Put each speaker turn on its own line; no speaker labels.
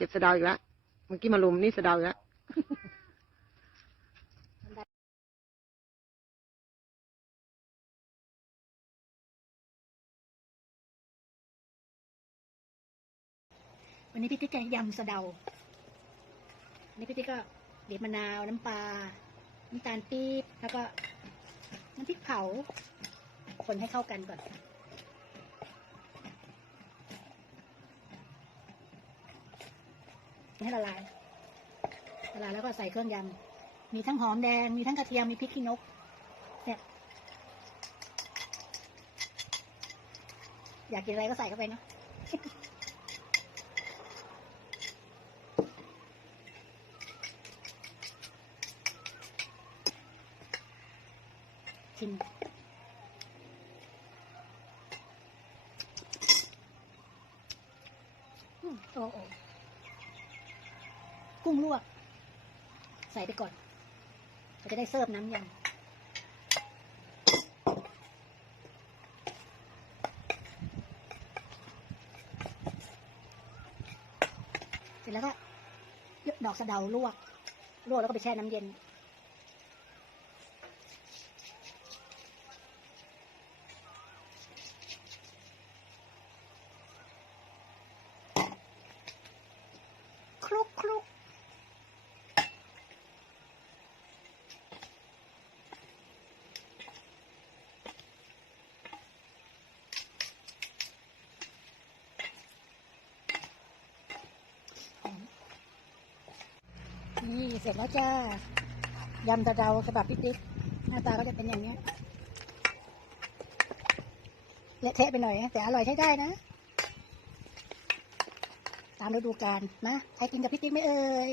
ก็บสะดาอีกแล้วเมื่อกี้มาลุมนี่สะดาอีกแล้ว
วันนี้พี่ติ๊กจะยำสะเดาอันนี้พี่ติ๊กก็บีบมะนาวน้ำปลา น้ำตาลปี๊บ แล้วก็น้ำพริกเผา คนให้เข้ากันก่อน ให้ละลายละลายแล้วก็ใส่เครื่องยำมีทั้งหอมแดง มีทั้งกระเทียม มีพริกขี้นกเนี่ยอยากกินอะไรก็ใส่เข้าไปเนาะชิมอืมโอ้โอ้ กุ้งลวก ใส่ไปก่อนเราจะได้เสิร์ฟน้ำยำเสร็จแล้วก็ดอกสะเดาลวก ลวกแล้วก็ไปแช่น้ำเย็น คลุกคลุก นี่เสร็จแล้วจ้ายำตะเดาฉบับพิติ๊กหน้าตาก็จะเป็นอย่างเนี้ยเละเทะไปหน่อยแต่อร่อยใช้ได้นะ ตามฤดูกาลนะใครกินกับพี่ติ๊กไหม่เอ่ย